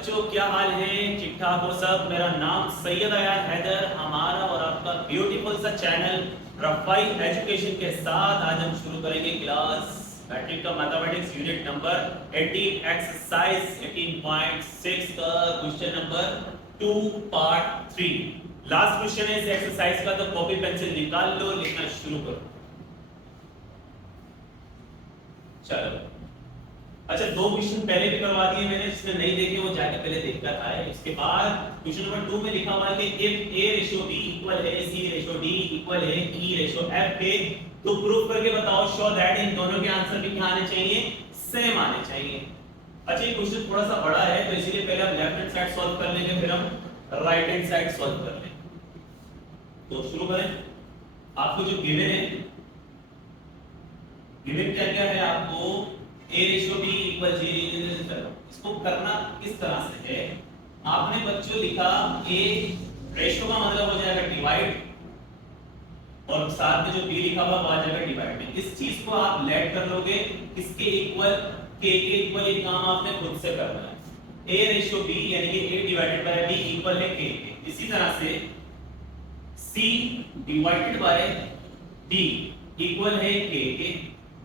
बच्चों, क्या हाल है? ठीक ठाक हो सब? मेरा नाम सैयद अयान हैदर, हमारा और आपका ब्यूटीफुल सा चैनल रफाई एजुकेशन के साथ आज हम शुरू करेंगे क्लास मैट्रिक का मैथमेटिक्स यूनिट नंबर 18 एक्सरसाइज 18.6 का question number 2 part 3। Last question है इस एक्सरसाइज का, तो कॉपी पेंसिल निकाल लो, लिखना शुरू करो। चलो, अच्छा, 2 क्वेश्चन पहले भी करवा दिए मैंने, जिसने नहीं देखे वो जाके पहले देखकर आए। इसके बाद क्वेश्चन नंबर 2 में लिखा हुआ है कि if a ratio b equal है c रेशियो d इक्वल है e रेशियो f पे, तो प्रूफ करके बताओ शो दैट इन दोनों के आंसर भी क्या आने चाहिए? सेम आने चाहिए। अच्छा, ये क्वेश्चन थोड़ा सा बड़ा है, तो इसीलिए पहले हम लेफ्ट हैंड साइड सॉल्व कर लेंगे, फिर हम राइट हैंड साइड सॉल्व कर लेंगे। तो शुरू करें। आपको जो गिवन है, गिवन क्या क्या है आपको? a ratio b equal j। इसको करना किस तरह से है? आपने बच्चों लिखा a रेशियो का मतलब हो जाएगा डिवाइड, और साथ में जो b लिखा हुआ वो आ जाएगा डिवाइड में। इस चीज को आप लेट कर लोगे किसके इक्वल? k के इक्वल। ये काम आपने खुद से करना है। a रेशियो b यानी कि a divided by b equal है k के। इसी तरह से c divided by d equal है k के।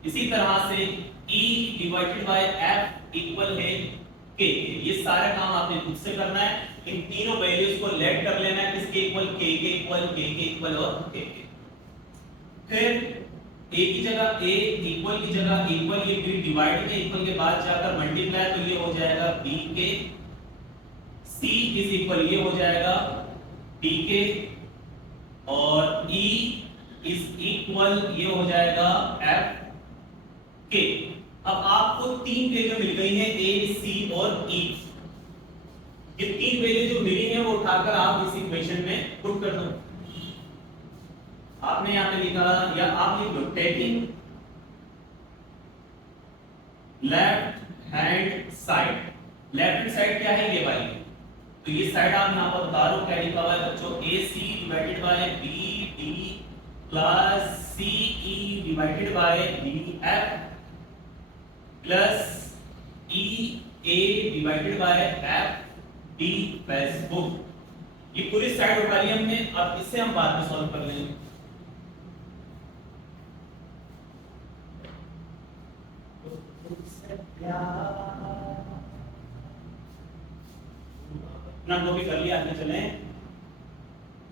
इसी तरह से E divided by F equal है K। ये सारा काम आपने खुद से करना है। इन तीनों वैल्यूज को लेट कर लेना है किसके इक्वल? K के इक्वल, K के इक्वल और K के। फिर A की जगह A, इक्वल की जगह इक्वल, ये फिर डिवाइड में इक्वल के बाद जाकर मल्टीप्लाई, तो ये हो जाएगा B के। C इज इक्वल, ये हो जाएगा D के, और E इज इक्वल, ये हो जाएगा F के। अब आपको तीन वैल्यू मिल गई है a, c और e। ये तीन वैल्यू जो मिली है वो उठाकर आप इस इक्वेशन में पुट कर दो। आपने यहां पे लिखा, या आप लिख लो taking left hand side. Left hand side क्या है? ये वाली। तो ये साइड आप यहां पर बता दो क्या लिखा हुआ है बच्चों? ac divided by bd plus ce divided by bf plus E A divided by F D Facebook. ये पूरी साइड उठा ली हमने। अब इससे हम बाद में सॉल्व कर लेंगे। अपना को भी कर लिया, आगे चले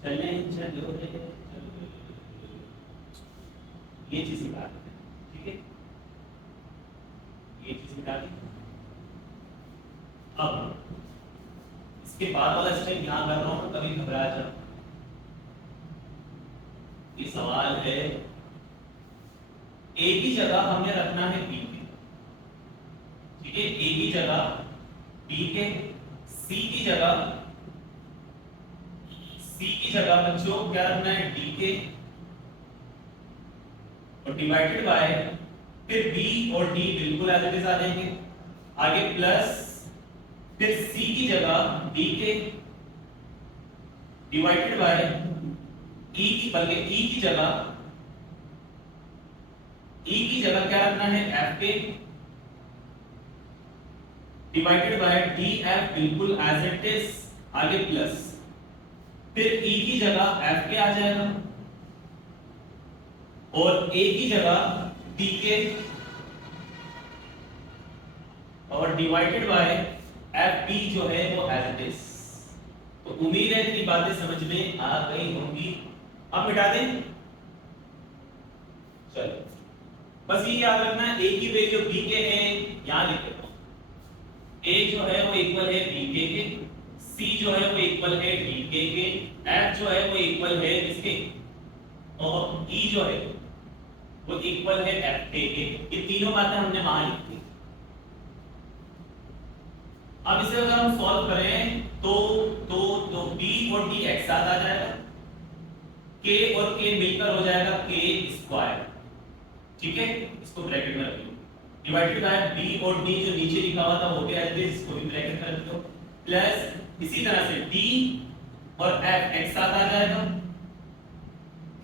चले चलो। ये चीज निकाल, ठीक है, ये चीज निकाल दी। अब इसके बाद वाला स्टेप यहां कर रहा हूं, कभी घबरा जाओ। ये सवाल है, a की जगह हमने रखना है b के, ठीक है, a की जगह b के, c की जगह बच्चों क्या रखना है? d के, और डिवाइडेड बाय, फिर b और d बिल्कुल एज इट इज आ जाएंगे, आगे प्लस, फिर c की जगह d के डिवाइडेड बाय e की, बल्कि e की जगह क्या रखना है? f के डिवाइडेड बाय df बिल्कुल एज इट इज, आगे प्लस, फिर e की जगह f के आ जाएगा, और a की जगह d के, और डिवाइडेड बाय एफ बी जो है वो एज इट इज। तो उम्मीद है इतनी बातें समझ में आ गई होंगी। अब मिटा दें। चलो, बस ये याद रखना है a की वैल्यू b के है, यहां लिख देता हूं। a जो है वो इक्वल है b के, c जो है वो इक्वल है d के, f जो है वो इक्वल है इसके, और e जो है वो इक्वल है एफ के। ये तीनों बातें हमने वहां लिखी। अब इसे अगर हम सॉल्व करें तो b और d एक साथ आ जाएगा, k और k मिलकर हो जाएगा k स्क्वायर, ठीक है, इसको ब्रैकेट में रखिए, डिवाइडेड बाय b और d जो नीचे लिखा हुआ था वो भी एज इट इज, इसको भी ब्रैकेट में रख दो, प्लस इसी तरह से d और f एक साथ आ जाएगा,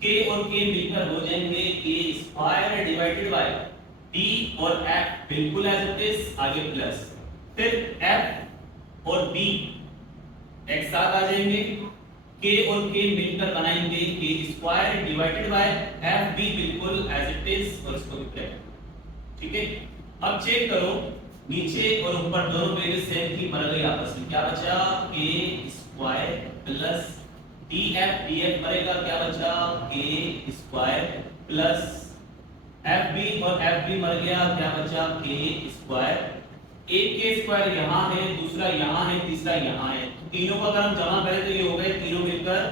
k और k मिलकर हो जाएंगे k square divided by d और f बिल्कुल एज इट इज, आगे प्लस, फिर f और b एक साथ आ जाएंगे, k और k मिलकर बनाएंगे k square divided by F B, बिल्कुल एज इट इज, और इसको भी ब्रैकेट। ठीक है, अब चेक करो नीचे और ऊपर दोनों वैल्यू सेम थी, मर गई आपस में, क्या बचा k square plus df, df मरेगा, क्या बचा k square plus F B, और एफ बी मर गया, क्या बचा k स्क्वायर। एक के स्क्वायर यहाँ है, दूसरा यहाँ है, तीसरा यहाँ है, तो तीनों को अगर हम जमा करें तो ये हो गए तीनों मिलकर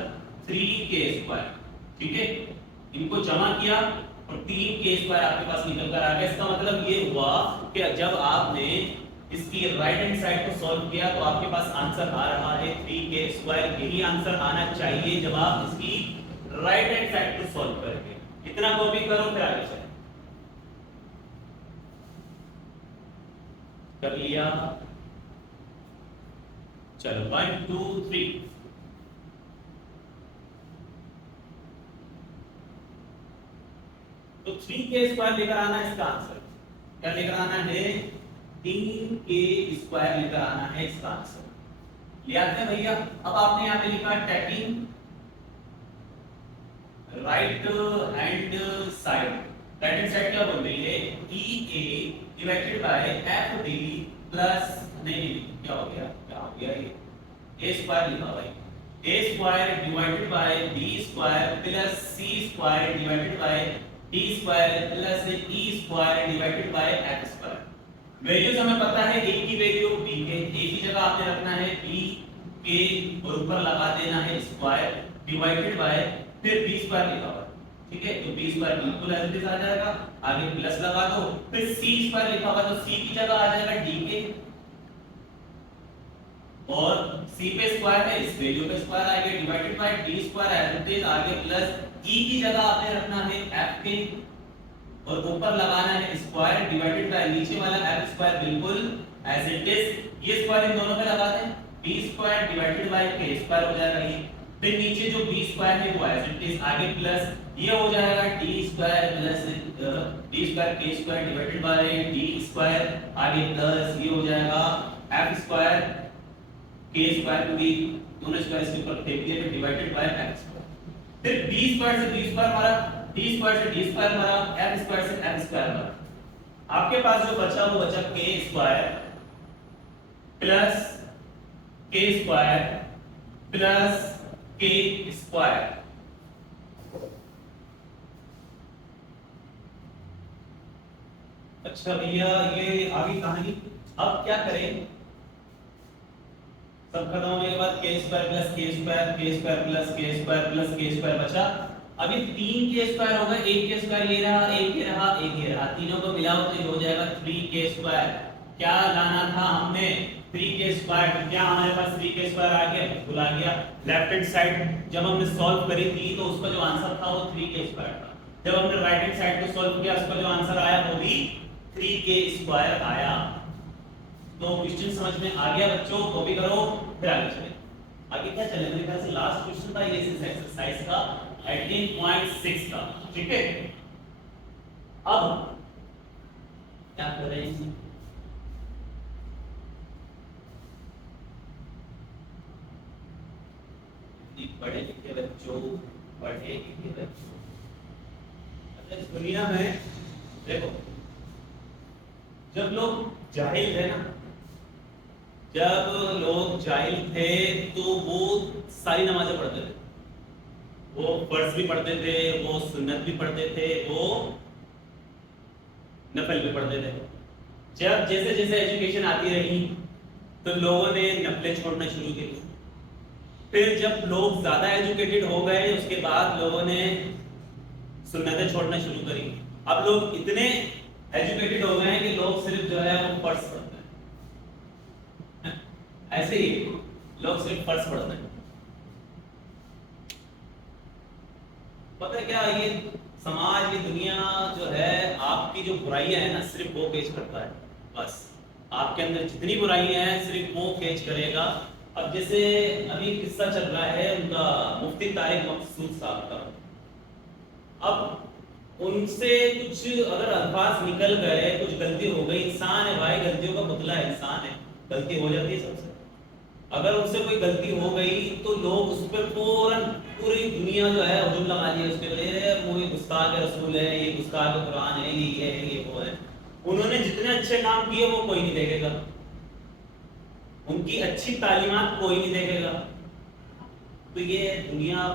3k स्क्वायर। ठीक है, इनको जमा किया और 3k स्क्वायर आपके पास निकल कर आ गया। इसका मतलब ये हुआ कि जब आपने इसकी राइट हैंड साइड को सॉल्व किया तो आपके पास आंसर आ रहा है 3k स्क्वायर। यही आंसर आना चाहिए जब आप इसकी राइट हैंड साइड को सॉल्व करेंगे। इतना कॉपी करो फिर आगे चलें। कर लिया, चलो 1 2 3। तो 3k स्क्वायर लेकर आना है इसका आंसर। क्या लेकर आना है? 3k स्क्वायर लेकर आना है इसका आंसर। ले आते हैं भैया। अब आपने यहाँ पे लिखा taking right hand side. Right hand side क्या बन रही है? EA divided by FB plus, नहीं क्या हो गया, क्या हो गया, ये a स्क्वायर लिखा भाई, a square divided bye b square plus c square divided by d square plus e square divided bye x square. Values हमें पता है, a की वैल्यू b के, a की जगह आपने रखना है b के और ऊपर लगा देना है स्क्वायर डिवाइडेड बाय फिर b स्क्वायर लिखा हुआ है। ठीक है, तो b स्क्वायर बिल्कुल एज इट इज आ जाएगा, आगे प्लस लगा दो, फिर c स्क्वायर लिखा हुआ तो c की जगह आ जाएगा d के, और c पे स्क्वायर है, इस वैल्यू पे स्क्वायर आएगा divided by d square as it is, आगे प्लस e की जगह आपने रखना है f के और ऊपर लगाना है स्क्वायर डिवाइडेड बाय नीचे वाला f स्क्वायर बिल्कुल एज इट इज। ये स्क्वायर इन दोनों पे लगा दें, b square divided bye k square हो जाएगा ये, फिर नीचे जो b स्क्वायर है वो एज इट इज, आगे प्लस ये हो जाएगा d square plus d square k square divided by d square, आगे प्लस ये हो जाएगा f स्क्वायर k स्क्वायर, क्योंकि दोनों स्क्वायर इसके ऊपर फेंक दिए, फिर डिवाइडेड बाय f स्क्वायर, फिर b स्क्वायर से b स्क्वायर मारा, d स्क्वायर से d स्क्वायर मारा, f स्क्वायर से f स्क्वायर मारा। आपके पास जो बचा वो बचा k square plus k square plus k square. अच्छा भैया, ये आगे कहानी। अब क्या करें, सब खत्म होने के बाद k square plus k square, k square plus k square plus k square बचा। अभी 3k स्क्वायर होगा, एक k स्क्वायर ये रहा, एक ये रहा, एक ये रहा, तीनों को मिलाओ तो ये हो जाएगा 3k स्क्वायर। क्या लाना था हमने? 3k square. क्या हमारे पास 3k स्क्वायर आ गया? बिल्कुल आ गया। लेफ्ट हैंड साइड जब हमने सॉल्व करी थी तो उसका जो आंसर था वो 3k स्क्वायर था। जब हमने राइट हैंड साइड को सॉल्व किया उसका जो आंसर आया वो भी 3k स्क्वायर आया। तो क्वेश्चन समझ में आ गया बच्चों? कॉपी करो फिर आगे चलें। आगे क्या चले, मेरे ख्याल से लास्ट क्वेश्चन था ये इस एक्सरसाइज का 18.6 का। ठीक है, अब क्या करें? पढ़े लिखे बच्चों, पढ़े लिखे बच्चों, इस दुनिया में देखो, जब लोग जाहिल थे ना, जब लोग जाहिल थे तो वो सारी नमाजें पढ़ते थे, वो फर्ज भी पढ़ते थे, वो सुन्नत भी पढ़ते थे, वो नफल भी पढ़ते थे। जब जैसे जैसे एजुकेशन आती रही तो लोगों ने नफलें छोड़ना शुरू की। फिर जब लोग ज्यादा एजुकेटेड हो गए उसके बाद लोगों ने सुन्नतें छोड़ना शुरू करी। अब लोग इतने एजुकेटेड हो गए हैं कि लोग सिर्फ जो है वो फर्ज पढ़ते हैं। ऐसे ही लोग सिर्फ फर्ज पढ़ते हैं। पता है क्या, ये समाज, ये दुनिया जो है, आपकी जो बुराइयां है ना सिर्फ वो कैच करता है। बस आपके अंदर जितनी बुराइयां हैं सिर्फ वो कैच करेगा। अब जैसे अभी किस्सा चल रहा है उनका मुफ्ती तारिक मकसूद साहब का। अब उनसे कुछ अगर अल्फाज निकल गए, कुछ गलती हो गई, इंसान है भाई, गलतियों का पुतला है, इंसान है, गलती हो जाती है सबसे। अगर उनसे कोई गलती हो गई तो लोग उस पर फौरन पूरी दुनिया जो है हुजूम लगा दिया उसके लिए, वो ये गुस्ताख रसूल है, ये गुस्ताख कुरान है, ये है, ये वो है। उन्होंने जितने अच्छे काम किए वो कोई नहीं देखेगा, उनकी अच्छी तालीमात कोई नहीं देखेगा। तो ये दुनिया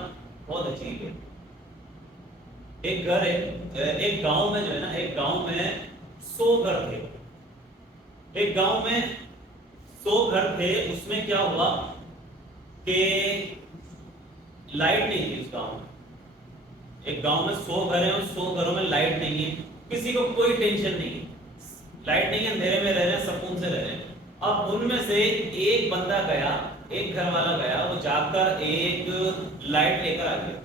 बहुत अजीब है। एक घर है, एक गांव में जो है ना, एक गांव में 100 घर थे। एक गांव में 100 घर थे, उसमें क्या हुआ कि लाइट नहीं थी उस गांव में। एक गांव में 100 घर हैं और 100 घरों में लाइट नहीं है, किसी को कोई टेंशन नहीं है, लाइट नहीं है, अंधेरे में रह रहे हैं, सुकून से रह रहे हैं। अब उनमें से एक बंदा गया, एक घर वाला गया, वो जाकर एक लाइट लेकर आ गया,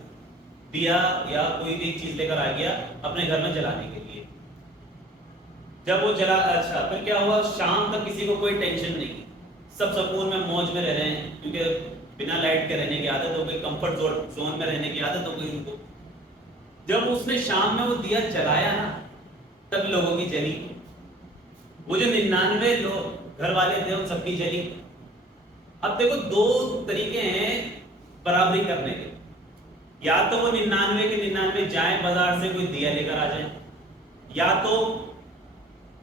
दिया या कोई भी चीज लेकर आ गया अपने घर में जलाने के लिए। जब वो जला, अच्छा फिर क्या हुआ, शाम तक किसी को कोई टेंशन नहीं, सब सुकून में मौज में रह रहे हैं, क्योंकि बिना लाइट के रहने की आदत हो गई, कंफर्ट जोन में रहने की आदत हो गई उनको। जब उसने शाम में वो दिया जलाया ना, तब लोगों की जली। वो जो 99 लोग घर वाले थे उन सबकी जली। अब देखो दो तरीके हैं बराबरी करने के, या तो वो 99 के 99 जाए बाजार से कोई दिया लेकर आ जाए, या तो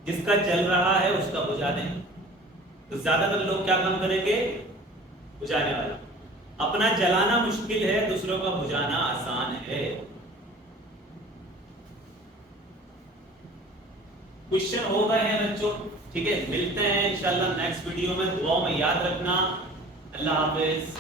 जिसका जल रहा है उसका बुझा दें। तो ज्यादातर लोग क्या काम करेंगे, बुझाने वाला। अपना जलाना मुश्किल है, दूसरों का बुझाना आसान है। क्वेश्चन हो गए हैं बच्चों, ठीक है। मिलते हैं इंशाल्लाह नेक्स्ट वीडियो में, दुआ में याद रखना। अल्लाह हाफिज।